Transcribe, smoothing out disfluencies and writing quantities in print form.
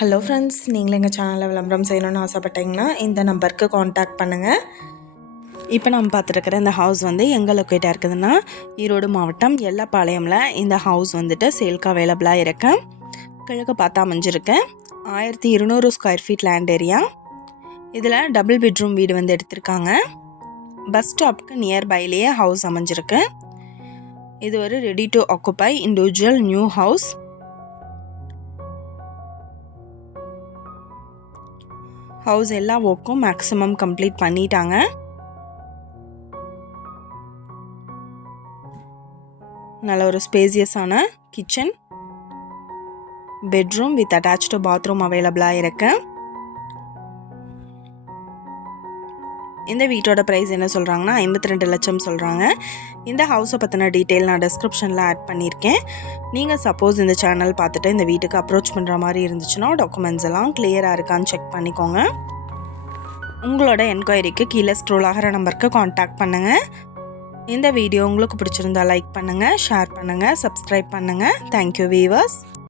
Hello friends, நீங்களும் எங்கள் சேனலில் விளம்பரம் செய்யணும்னு ஆசைப்பட்டீங்கன்னா இந்த நம்பருக்கு காண்டாக்ட் பண்ணுங்கள். இப்போ நம்ம பார்த்துருக்குற இந்த ஹவுஸ் எங்கே லொக்கேட்டாக இருக்குதுன்னா ஈரோடு மாவட்டம் எல்லப்பாளையமில் இந்த ஹவுஸ் சேல்க்கு அவைலபிளாக இருக்கு. கிழக்கு பார்த்தா அமைஞ்சிருக்கு. 1200 ஸ்கொயர் ஃபீட் லேண்ட் ஏரியா. இதில் டபுள் பெட்ரூம் வீடு எடுத்திருக்காங்க. பஸ் ஸ்டாப்க்கு நியர்பைலேயே ஹவுஸ் அமைஞ்சிருக்கு. இது ஒரு ready to occupy individual new house. House எல்லா ஒர்க்கும் மேக்ஸிமம் கம்ப்ளீட் பண்ணிட்டாங்க. நல்ல ஒரு ஸ்பேசியஸான kitchen, bedroom with attached bathroom அவைலபிளாக இருக்கு. இந்த வீட்டோட ப்ரைஸ் என்ன சொல்கிறாங்கன்னா 52 லட்சம் சொல்கிறாங்க. இந்த ஹவுஸை பற்றின டீட்டெயில் நான் டிஸ்கிரிப்ஷனில் ஆட் பண்ணியிருக்கேன். நீங்கள் சப்போஸ் இந்த சேனல் பார்த்துட்டு இந்த வீட்டுக்கு அப்ரோச் பண்ணுற மாதிரி இருந்துச்சுன்னா டாக்குமெண்ட்ஸ் எல்லாம் கிளியராக இருக்கான்னு செக் பண்ணிக்கோங்க. உங்களோட என்கொயரிக்கு கீழே ஸ்க்ரோல் ஆகிற நம்பருக்கு காண்டாக்ட் பண்ணுங்கள். இந்த வீடியோ உங்களுக்கு பிடிச்சிருந்தா லைக் பண்ணுங்கள், ஷேர் பண்ணுங்கள், சப்ஸ்கிரைப் பண்ணுங்கள். Thank you viewers.